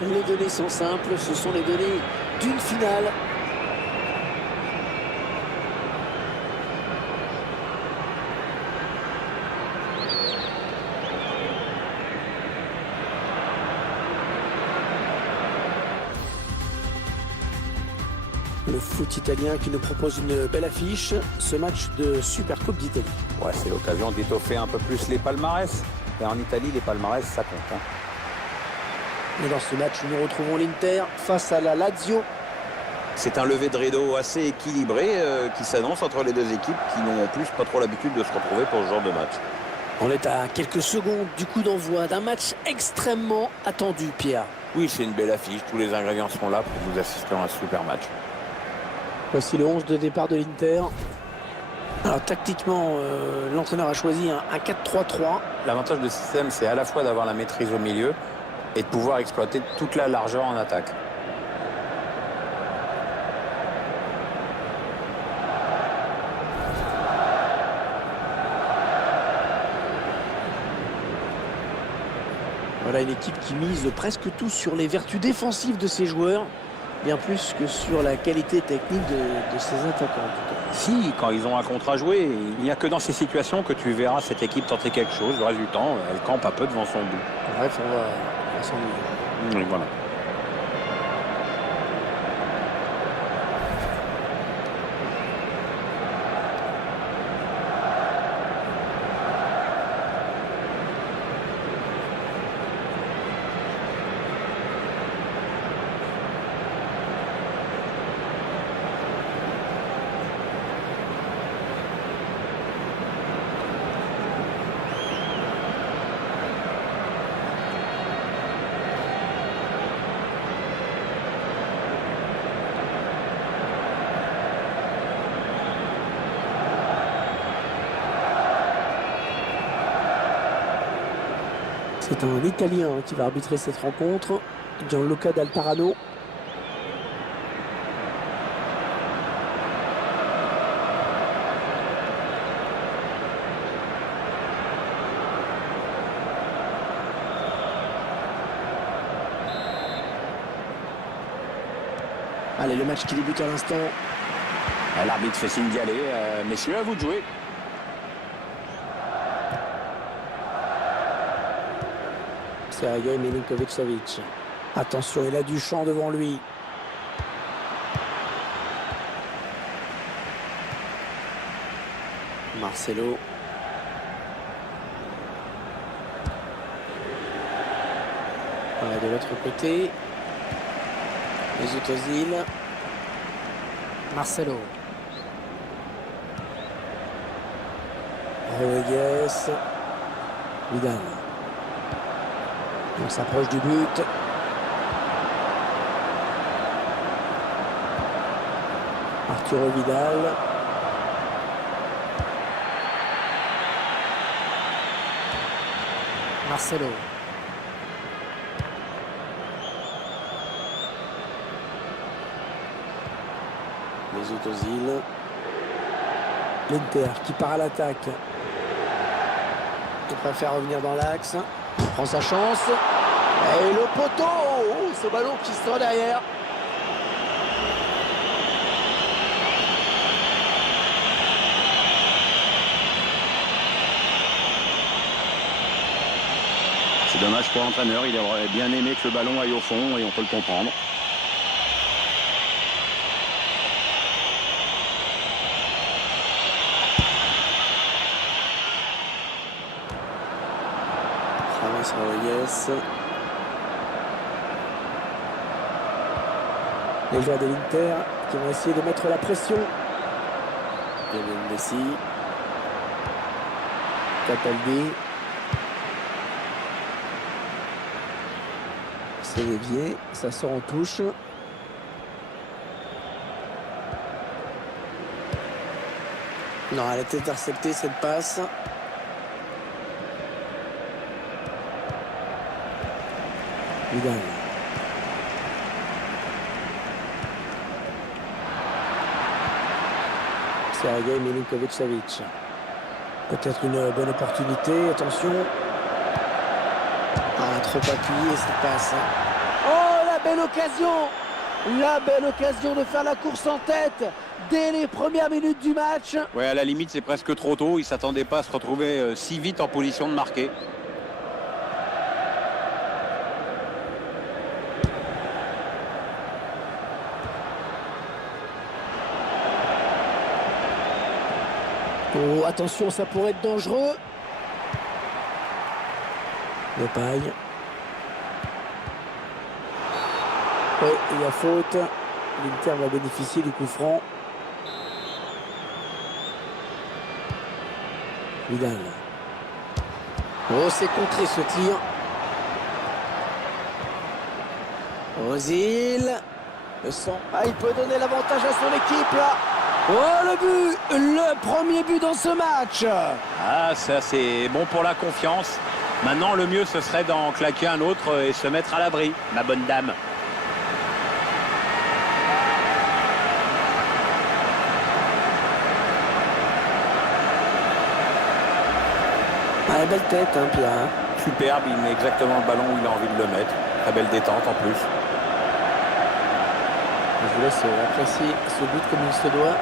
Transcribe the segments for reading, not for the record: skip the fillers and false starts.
Les données sont simples, ce sont les données d'une finale. Le foot italien qui nous propose une belle affiche, ce match de Supercoupe d'Italie. Ouais, c'est l'occasion d'étoffer un peu plus les palmarès. Et en Italie, les palmarès, ça compte. Hein. Et dans ce match, nous retrouvons l'Inter face à la Lazio. C'est un lever de rideau assez équilibré qui s'annonce entre les deux équipes qui n'ont en plus pas trop l'habitude de se retrouver pour ce genre de match. On est à quelques secondes du coup d'envoi d'un match extrêmement attendu, Pierre. Oui, c'est une belle affiche. Tous les ingrédients sont là pour vous assister à un super match. Voici le 11 de départ de l'Inter. Alors tactiquement, l'entraîneur a choisi un 4-3-3. L'avantage de ce système, c'est à la fois d'avoir la maîtrise au milieu et de pouvoir exploiter toute la largeur en attaque. Voilà une équipe qui mise presque tout sur les vertus défensives de ses joueurs, bien plus que sur la qualité technique de ses attaquants. Si, quand ils ont un contre à jouer, il n'y a que dans ces situations que tu verras cette équipe tenter quelque chose. Le reste du temps, elle campe un peu devant son but. Bref, on va s'ennuyer. Et voilà. C'est un Italien qui va arbitrer cette rencontre, Gianluca D'Altarano. Allez, le match qui débute à l'instant. L'arbitre fait signe d'y aller. Messieurs, à vous de jouer. Sergej Milinkovic-Savic. Attention, il a du champ devant lui. Marcelo. Voilà, de l'autre côté. Les Ozil. Marcelo. Rodriguez. Vidal. On s'approche du but. Arturo Vidal. Marcelo. Les Ozil. L'Inter qui part à l'attaque. Il préfère revenir dans l'axe. Il prend sa chance. Et le poteau. Oh, ce ballon qui sort derrière. C'est dommage pour l'entraîneur. Il aurait bien aimé que le ballon aille au fond et on peut le comprendre. Rodriguez. Les joueurs de l'Inter qui vont essayer de mettre la pression. Lionel Messi. Cataldi. C'est dévié, ça sort en touche. Non, elle a été interceptée cette passe. Vidal. Sergej Milinkovic-Savic. Peut-être une bonne opportunité. Attention. Ah, trop appuyé cette passe. Oh, la belle occasion de faire la course en tête dès les premières minutes du match. Ouais, à la limite, c'est presque trop tôt. Il ne s'attendait pas à se retrouver si vite en position de marquer. Oh, attention, ça pourrait être dangereux. Le paille. Oui, il y a faute. L'Inter va bénéficier du coup franc. Vidal. Oh, c'est contré ce tir. Ozil. Le sang. Ah, il peut donner l'avantage à son équipe là. Oh, le but! Le premier but dans ce match. Ah, ça c'est bon pour la confiance. Maintenant, le mieux, ce serait d'en claquer un autre et se mettre à l'abri, ma bonne dame. Ah, belle tête, hein, Pierre. Superbe, il met exactement le ballon où il a envie de le mettre. Très belle détente en plus. Je vous laisse apprécier ce but comme il se doit.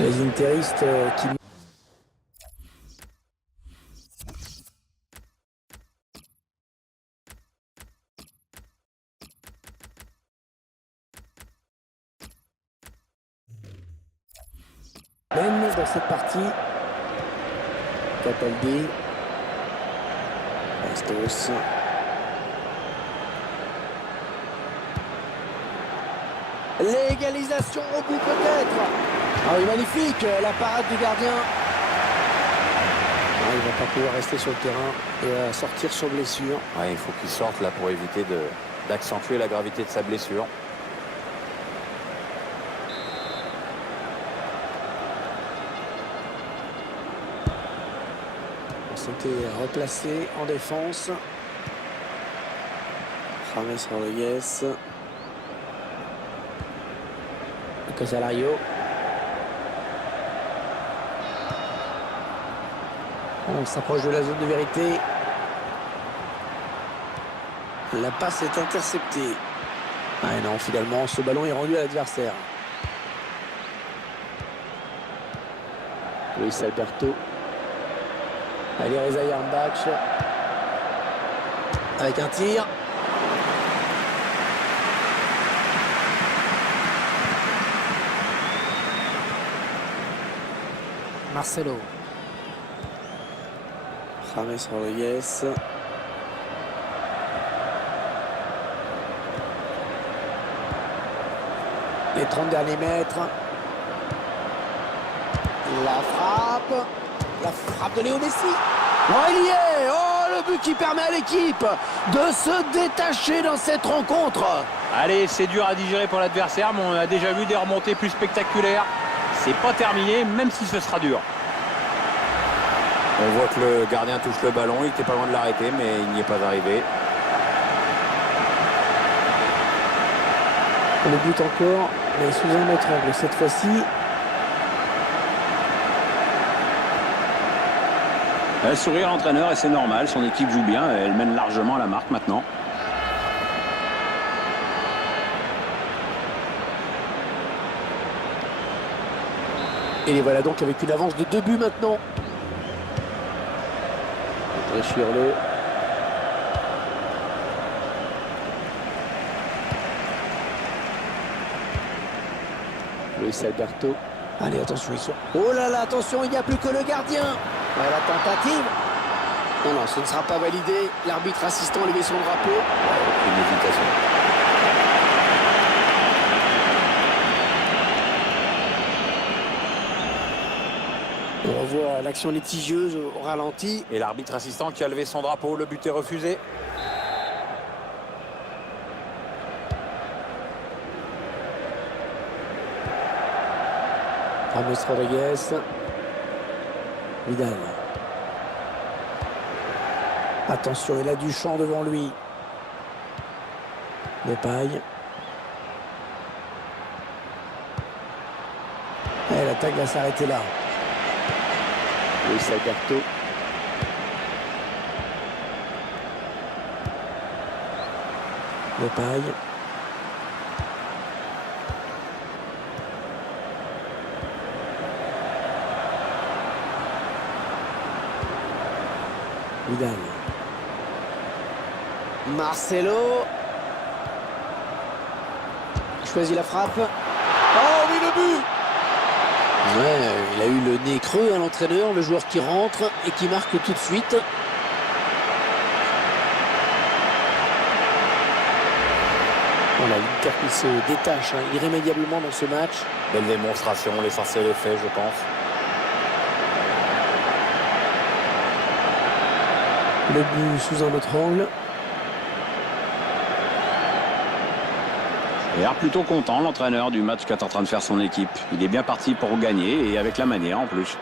Les interistes qui... mènent dans cette partie. Capaldi. Bastos. L'égalisation au bout peut-être. Ah oui, magnifique, la parade du gardien. Ah, il ne va pas pouvoir rester sur le terrain et sortir sur blessure. Ouais, il faut qu'il sorte là pour éviter d'accentuer la gravité de sa blessure. On s'était replacé en défense. James Rodriguez. Casalario. On s'approche de la zone de vérité. La passe est interceptée. Ah non, finalement, ce ballon est rendu à l'adversaire. Luis Alberto. Allez, Reza Yarmbach. Avec un tir. Marcelo. James Rodriguez. Les 30 derniers mètres. La frappe de Léo Messi. Oh, il y est. Oh, le but qui permet à l'équipe de se détacher dans cette rencontre. Allez, c'est dur à digérer pour l'adversaire, mais on a déjà vu des remontées plus spectaculaires. C'est pas terminé, même si ce sera dur. On voit que le gardien touche le ballon, il était pas loin de l'arrêter, mais il n'y est pas arrivé. Le but encore, mais sous un autre angle cette fois-ci. Elle sourit à l'entraîneur et c'est normal, son équipe joue bien, elle mène largement à la marque maintenant. Et les voilà donc avec une avance de 2 buts maintenant. Richirle. Luis Alberto. Allez, attention, ils sont... Oh là là, attention, il n'y a plus que le gardien. Ouais, la tentative. Non, non, ce ne sera pas validé. L'arbitre assistant a levé son drapeau. Une hésitation. On revoit l'action litigieuse au ralenti. Et l'arbitre assistant qui a levé son drapeau, le but est refusé. James Rodriguez. Vidal. Attention, il a du champ devant lui. Depay. Et l'attaque va s'arrêter là. Luis Alberto. Depay. Vidal. Marcelo. Il choisit la frappe. Oh oui, le but! Ouais, il a eu le nez creux à l'entraîneur, le joueur qui rentre et qui marque tout de suite. Voilà, l'Inter qui se détache irrémédiablement dans ce match. Belle démonstration, l'essentiel est fait, je pense. Le but sous un autre angle. Il a l'air plutôt content, l'entraîneur, du match qu'est en train de faire son équipe. Il est bien parti pour gagner et avec la manière en plus.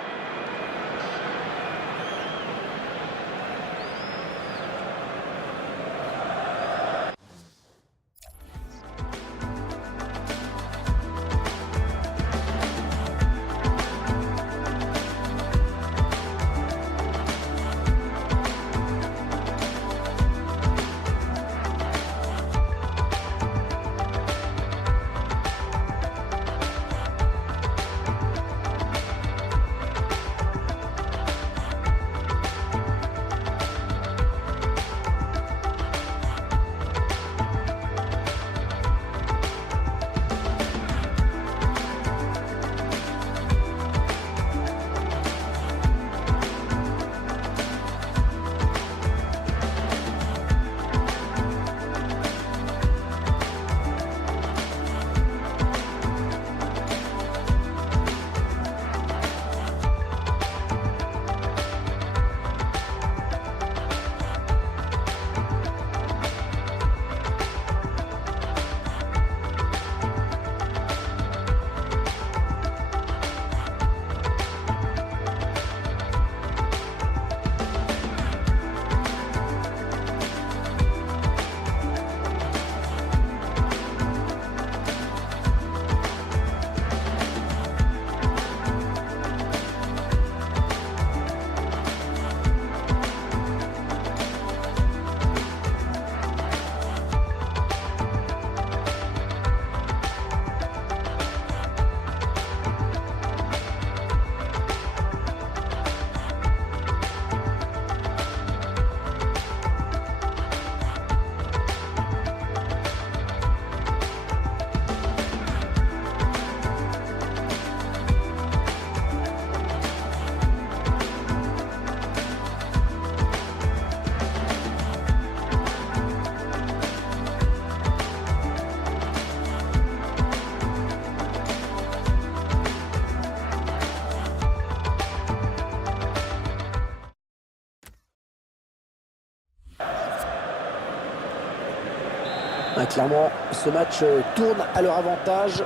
Clairement, ce match tourne à leur avantage.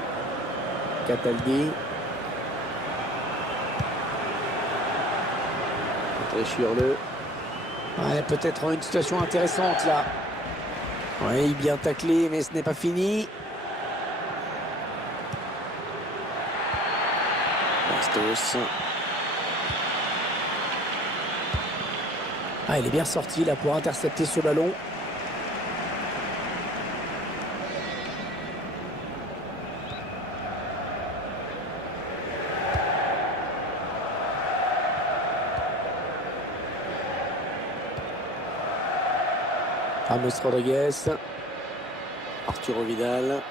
Cataldi. Réchir-le. Ouais, peut-être une situation intéressante là. Oui, bien taclé, mais ce n'est pas fini. Bastos. Ah, il est bien sorti là pour intercepter ce ballon. James Rodriguez, Arturo Vidal,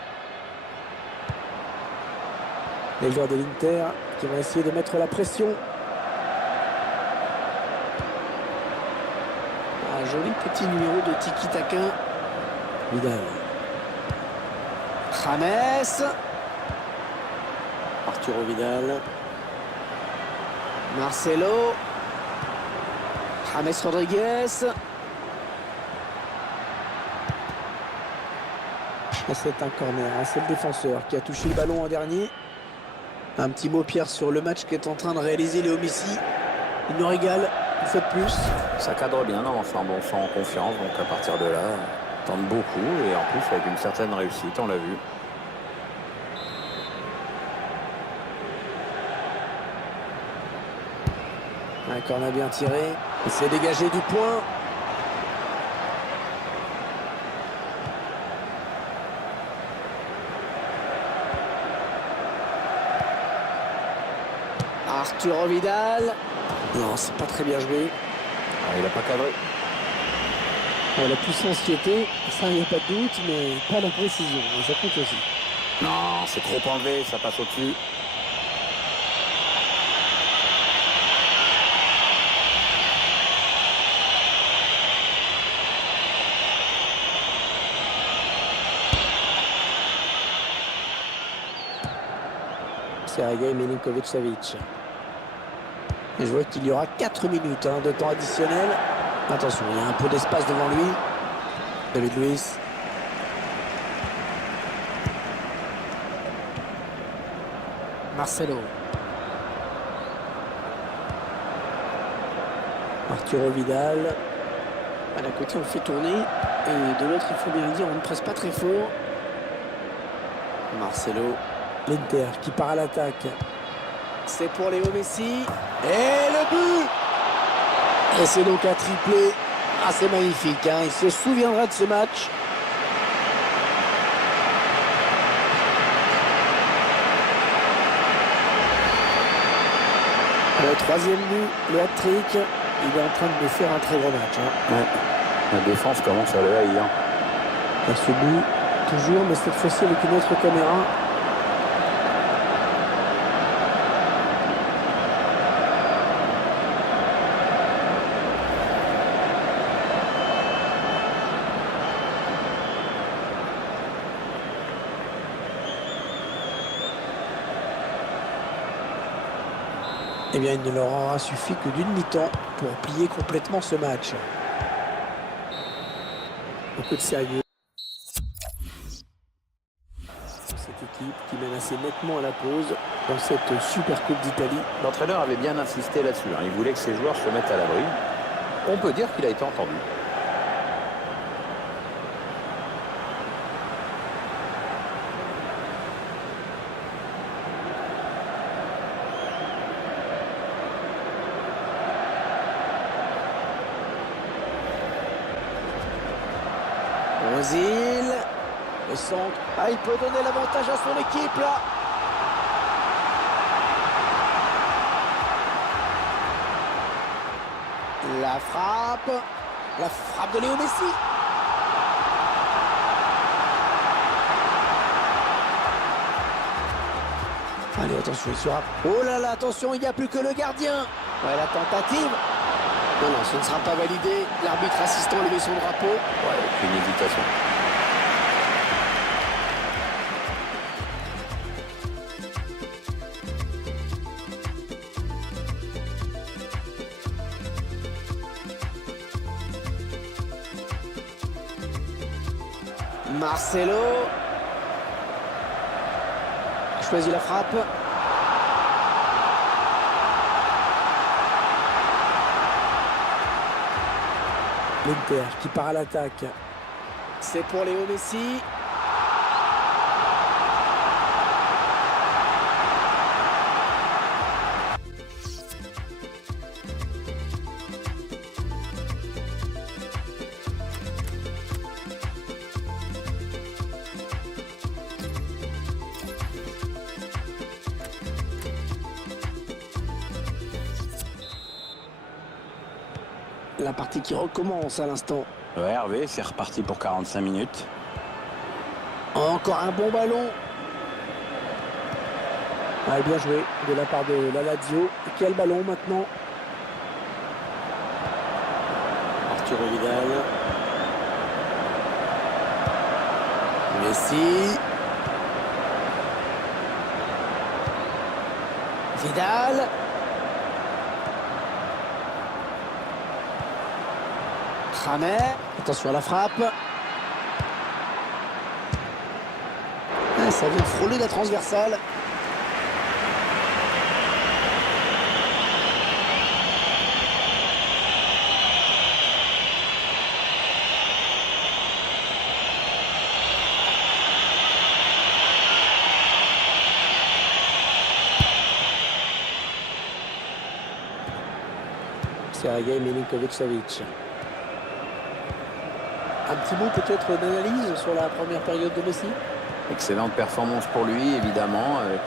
les joueurs de l'Inter qui vont essayer de mettre la pression. Un joli petit numéro de tiki-taka. Vidal, James, Arturo Vidal, Marcelo, James Rodriguez. C'est un corner, c'est le défenseur qui a touché le ballon en dernier. Un petit mot, Pierre, sur le match qu'est en train de réaliser Léo Messi. Il nous régale, une fois de plus. Ça cadre bien dans l'ensemble, on sent en confiance, donc à partir de là, on tente beaucoup et en plus avec une certaine réussite, on l'a vu. Un corner bien tiré. Il s'est dégagé du point. Arturo Vidal. Non, c'est pas très bien joué. Ah, il n'a pas cadré. La puissance qui était, ça il n'y a pas de doute, mais pas la précision. Et ça compte aussi. Non, c'est trop enlevé, ça passe au-dessus. Sergei Milinkovic-Savic. Et je vois qu'il y aura 4 minutes de temps additionnel. Attention, il y a un peu d'espace devant lui. David Luiz. Marcelo. Arturo Vidal. À d'un côté, on le fait tourner. Et de l'autre, il faut bien le dire, on ne presse pas très fort. Marcelo. L'Inter qui part à l'attaque. C'est pour Léo Messi. Et le but! Et c'est donc un triplé. Ah, c'est magnifique. Il se souviendra de ce match. Le troisième but, le hat-trick. Il est en train de faire un très gros match. Ouais. La défense commence à le haïr. Et ce but, toujours, mais cette fois-ci avec une autre caméra. Eh bien, il ne leur aura suffi que d'une mi-temps pour plier complètement ce match. Beaucoup de sérieux. Cette équipe qui mène assez nettement à la pause dans cette Super Coupe d'Italie. L'entraîneur avait bien insisté là-dessus. Il voulait que ses joueurs se mettent à l'abri. On peut dire qu'il a été entendu. Ozil, le centre. Ah, il peut donner l'avantage à son équipe là. La frappe de Léo Messi. Allez, attention, il sera. Oh là là, attention, il n'y a plus que le gardien. Ouais, la tentative. Non, non, ce ne sera pas validé. L'arbitre assistant levait son drapeau. Ouais, aucune hésitation. Marcelo. Choisit la frappe. L'Inter qui part à l'attaque. C'est pour Léo Messi. La partie qui recommence à l'instant. Ouais, Hervé, c'est reparti pour 45 minutes. Encore un bon ballon. Ah, bien joué de la part de la Lazio. Et quel ballon maintenant. Arturo Vidal. Messi. Vidal. Kramer. Attention à la frappe. Ah, ça vient frôler la transversale. Sergei Milinkovic-Savic. Un petit mot peut-être d'analyse sur la première période de Messi. Excellente performance pour lui, évidemment, avec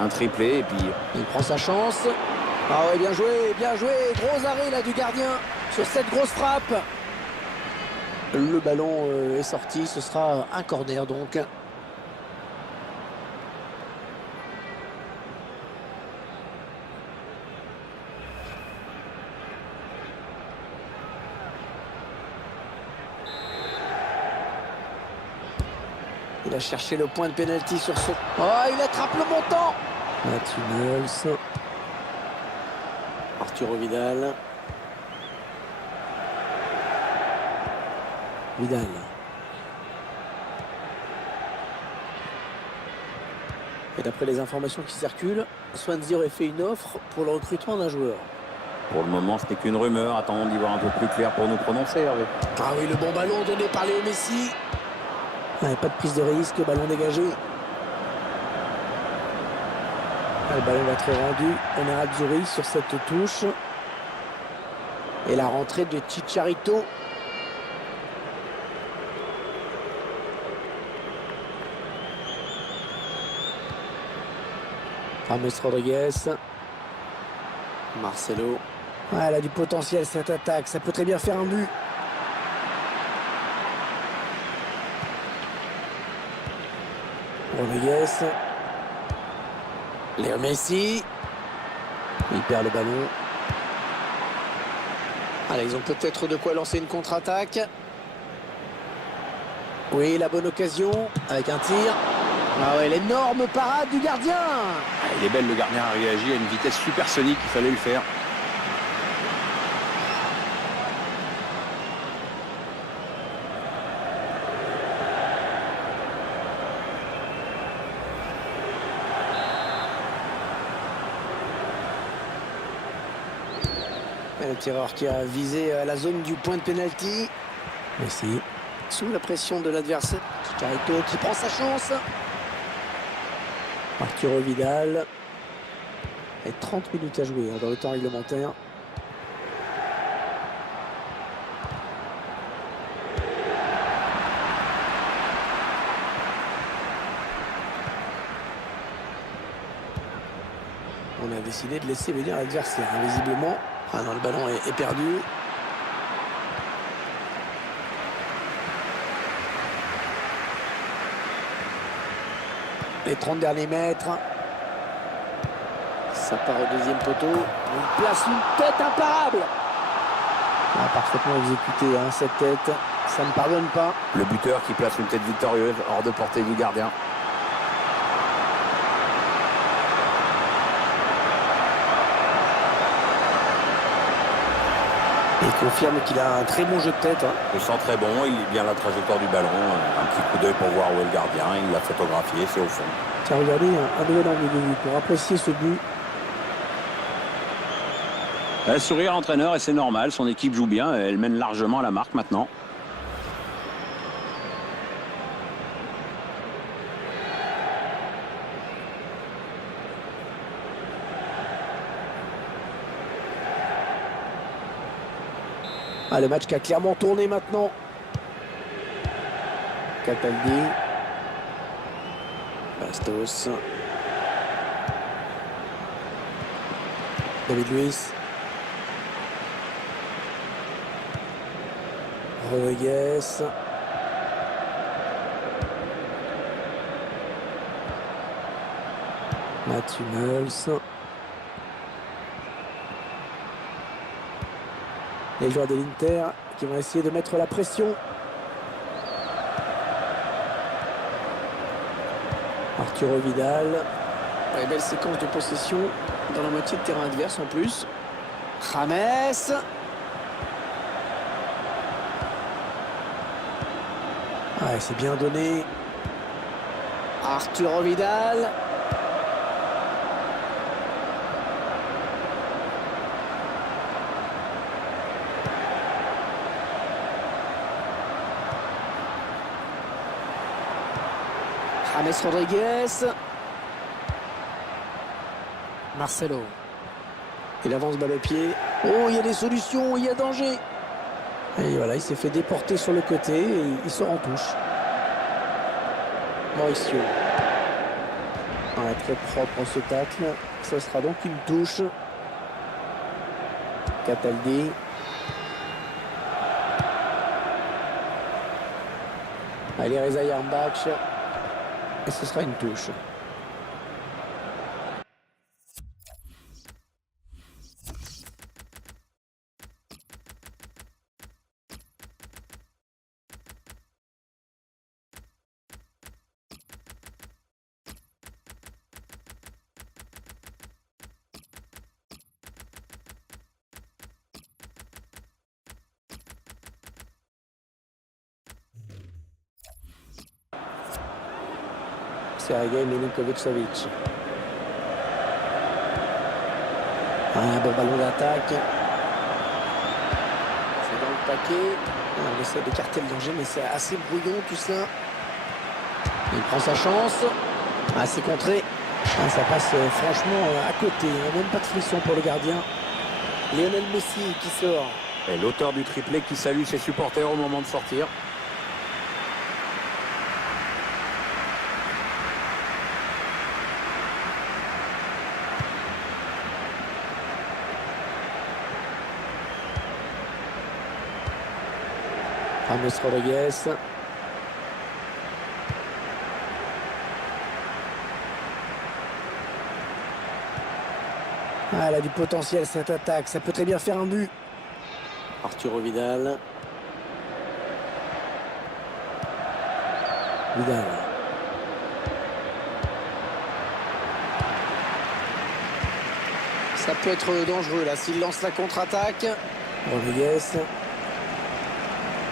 un triplé. Et puis, il prend sa chance. Ah ouais, bien joué, bien joué. Gros arrêt là du gardien sur cette grosse frappe. Le ballon est sorti, ce sera un corner donc. Il a cherché le point de pénalty sur ce... Oh, il attrape le montant. Mathieu Arturo Vidal. Vidal. Et d'après les informations qui circulent, Swansea aurait fait une offre pour le recrutement d'un joueur. pour le moment, ce n'est qu'une rumeur. Attendons d'y voir un peu plus clair pour nous prononcer, Hervé. Ah oui, le bon ballon donné par Léo Messi. Ah, pas de prise de risque, ballon dégagé. Ah, le ballon va être rendu. On a Azzurri sur cette touche. Et la rentrée de Chicharito. James Rodriguez. Marcelo. Ah, elle a du potentiel cette attaque. Ça peut très bien faire un but. Rodriguez. Léo Messi. Il perd le ballon. Allez, ils ont peut-être de quoi lancer une contre-attaque. Oui, la bonne occasion avec un tir. Ah ouais, l'énorme parade du gardien. Ah, il est belle, le gardien a réagi à une vitesse supersonique, il fallait le faire. Et le tireur qui a visé la zone du point de pénalty. Messi. Sous la pression de l'adversaire. Chicharito qui prend sa chance. Arturo Vidal. Et 30 minutes à jouer dans le temps réglementaire. On a décidé de laisser venir l'adversaire, visiblement. Ah non, le ballon est perdu. Les 30 derniers mètres. Ça part au deuxième poteau. Il place une tête imparable. Ah, parfaitement exécuté, hein, cette tête. Ça ne pardonne pas. Le buteur qui place une tête victorieuse hors de portée du gardien. Il confirme qu'il a un très bon jeu de tête. Hein. Il sent très bon, il lit bien la trajectoire du ballon. Un petit coup d'œil pour voir où est le gardien. Il l'a photographié, c'est au fond. Tiens, regardez, un nouvel angle de vue pour apprécier ce but. Elle sourit à l'entraîneur et c'est normal. Son équipe joue bien. Elle mène largement à la marque maintenant. Ah, le match qui a clairement tourné maintenant. Cataldi. Bastos. David Luiz. Rodriguez. Mathieu Hummels. Les joueurs de l'Inter qui vont essayer de mettre la pression. Arturo Vidal. Ouais, belle séquence de possession dans la moitié de terrain adverse en plus. James. Ouais, c'est bien donné. Arturo Vidal. James Rodriguez. Marcelo. Il avance balle au pied. Oh, il y a des solutions, il y a danger. Et voilà, il s'est fait déporter sur le côté et il sort en touche. Mauricio. Très propre ce tacle. Ce sera donc une touche. Cataldi. Allez, Reza Yarmbach. Et ce sera une touche. Sergei Milinkovic-Savic. Un bon ballon d'attaque. C'est dans le paquet. On essaie d'écarter le danger, mais c'est assez brouillon tout ça. Il prend sa chance. C'est contré. Ça passe franchement à côté. Même pas de frisson pour le gardien. Lionel Messi qui sort. Et l'auteur du triplé qui salue ses supporters au moment de sortir. James Rodriguez. Elle a du potentiel cette attaque, ça peut très bien faire un but. Arturo Vidal. Vidal. Ça peut être dangereux là s'il lance la contre-attaque. Rodriguez.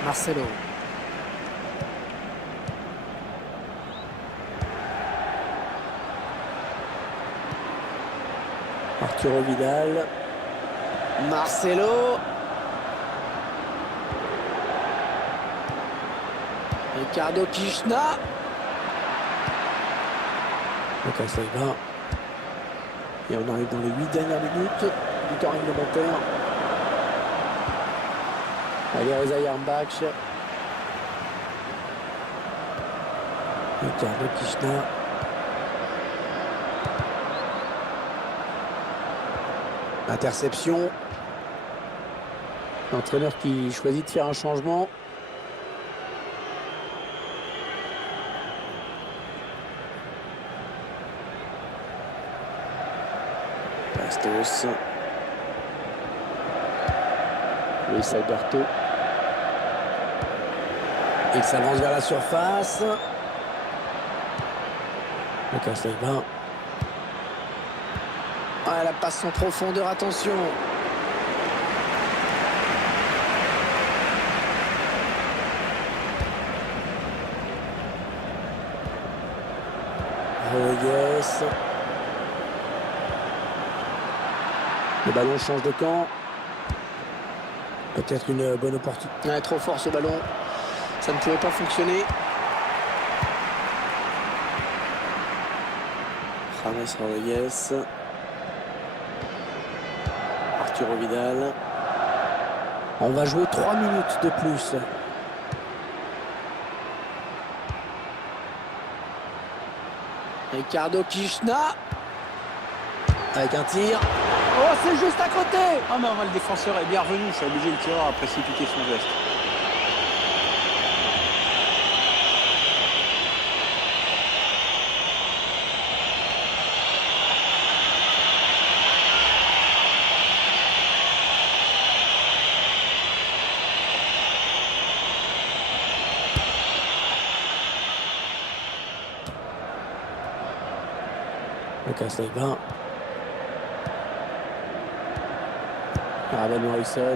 Marcelo. Arturo Vidal. Marcelo. Ricardo Kishna. Donc ça y va. Et on arrive dans les 8 dernières minutes du temps réglementaire. Allez, Reza Yarmbach. Ricardo Kishna. Interception. L'entraîneur qui choisit de faire un changement. Bastos. Luis Alberto. Il s'avance vers la surface. Lucas Leiva. La passe en profondeur, attention. Rodriguez. Le ballon change de camp. Peut-être une bonne opportunité. Trop fort ce ballon. Ça ne pouvait pas fonctionner. James Rodriguez. Arturo Vidal. On va jouer 3 minutes de plus. Ricardo Kishna. Avec un tir. Oh, c'est juste à côté. Ah mais le défenseur est bien revenu, ça a obligé le tireur à précipiter son geste. Lucas Leiva. Ravel Morrison. Et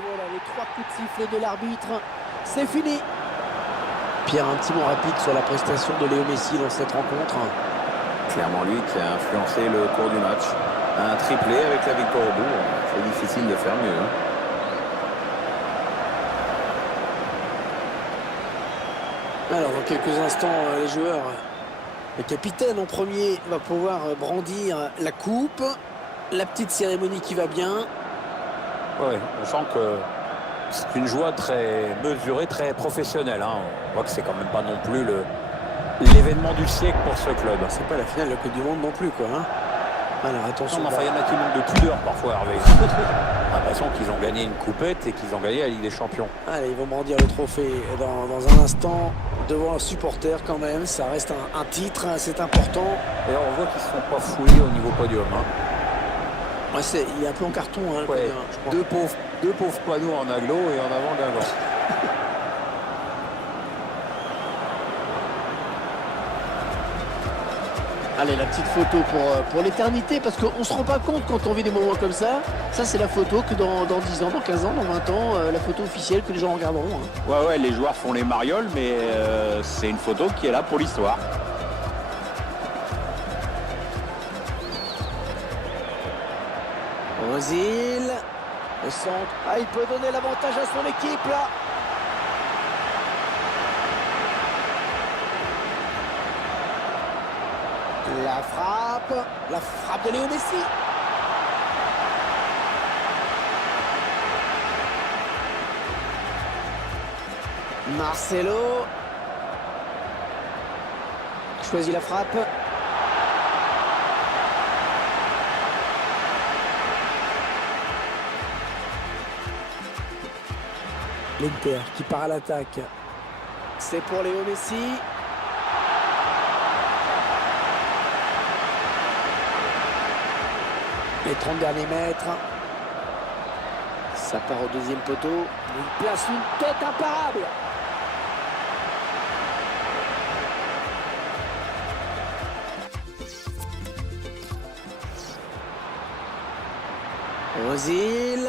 voilà les 3 coups de sifflet de l'arbitre. C'est fini. Pierre, un petit mot rapide sur la prestation de Léo Messi dans cette rencontre. Clairement lui qui a influencé le cours du match. Un triplé avec la victoire au bout. C'est difficile de faire mieux. Alors, quelques instants, les joueurs, le capitaine en premier va pouvoir brandir la coupe. La petite cérémonie qui va bien. Ouais, on sent que c'est une joie très mesurée, très professionnelle. Hein. On voit que c'est quand même pas non plus l'événement du siècle pour ce club. C'est pas la finale de la Coupe du Monde non plus, quoi. Hein. Alors attention. Non, enfin, il y en a qui manquent de pudeur parfois, Hervé. J'ai l'impression qu'ils ont gagné une coupette et qu'ils ont gagné la Ligue des Champions. Allez, ils vont brandir le trophée dans un instant devant un supporter quand même. Ça reste un titre, hein, c'est important. Et on voit qu'ils ne se sont pas foulés au niveau podium. Hein. Ouais, il est un peu en carton, hein, ouais, podium, je crois. deux pauvres panneaux en aglo et en avant Guingamp. Allez, la petite photo pour l'éternité, parce qu'on ne se rend pas compte quand on vit des moments comme ça. Ça, c'est la photo que dans 10 ans, dans 15 ans, dans 20 ans, la photo officielle que les gens regarderont. Hein. Ouais, les joueurs font les marioles, mais c'est une photo qui est là pour l'histoire. Ozil, le centre. Ah, il peut donner l'avantage à son équipe, là. La frappe de Léo Messi. Marcelo choisit la frappe. L'Inter qui part à l'attaque. C'est pour Léo Messi. Les 30 derniers mètres. Ça part au deuxième poteau. Il place une tête imparable. Ozil.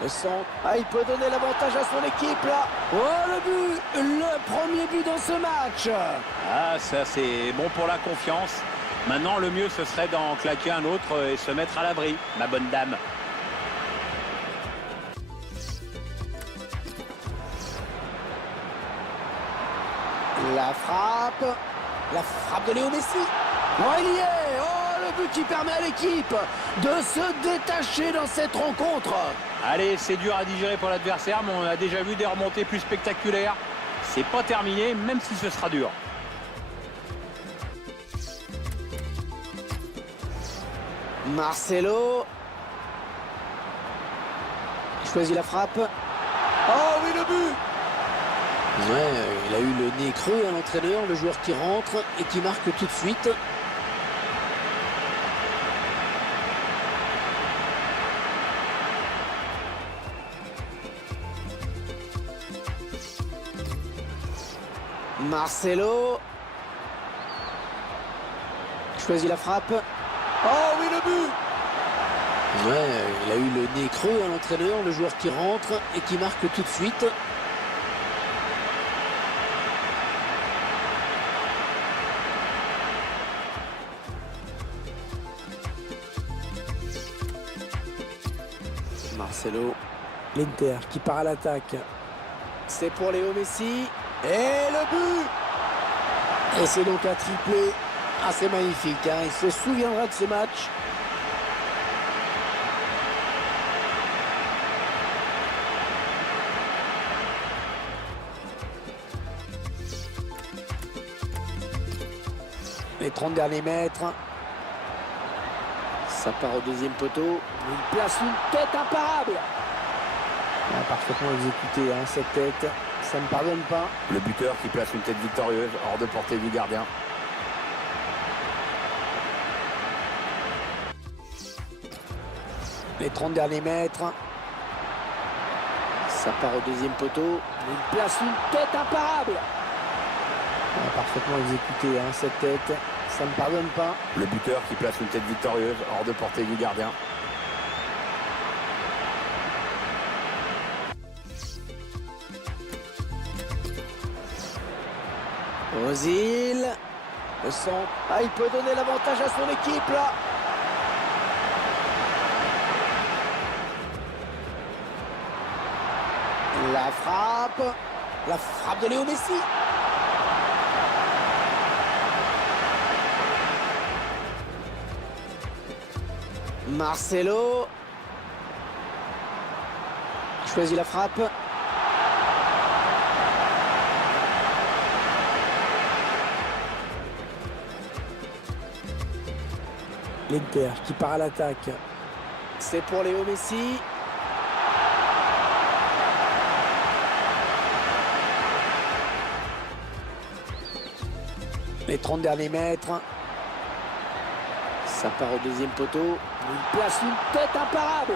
Le centre. Ah, il peut donner l'avantage à son équipe là. Oh, le but. Le premier but dans ce match. Ah, ça c'est bon pour la confiance. Maintenant, le mieux, ce serait d'en claquer un autre et se mettre à l'abri, ma bonne dame. La frappe de Léo Messi. Oh, il y est. Oh, le but qui permet à l'équipe de se détacher dans cette rencontre. Allez, c'est dur à digérer pour l'adversaire, mais on a déjà vu des remontées plus spectaculaires. C'est pas terminé, même si ce sera dur. Marcelo choisit la frappe. Oh oui, le but. Ouais, il a eu le nez creux à l'entraîneur, le joueur qui rentre et qui marque tout de suite. Marcelo choisit la frappe. Oh oui, le but. Ouais, il a eu le nez creux à l'entraîneur, le joueur qui rentre et qui marque tout de suite. Marcelo, l'Inter qui part à l'attaque. C'est pour Léo Messi. Et le but. Et c'est donc un triplé. Ah, c'est magnifique, hein. Il se souviendra de ce match. Les 30 derniers mètres. Ça part au deuxième poteau. Il place une tête imparable. Ah, parfaitement exécuté, hein, cette tête. Ça ne pardonne pas. Le buteur qui place une tête victorieuse hors de portée du gardien. Les 30 derniers mètres. Ça part au deuxième poteau. Il place une tête imparable. Ah, parfaitement exécuté, hein, cette tête. Ça ne pardonne pas. Le buteur qui place une tête victorieuse hors de portée du gardien. Ozil. Le centre. Ah, il peut donner l'avantage à son équipe là. La frappe de Léo Messi. Marcelo. Il choisit la frappe. L'Inter qui part à l'attaque. C'est pour Léo Messi. Les 30 derniers mètres. Ça part au deuxième poteau. Il place une tête imparable.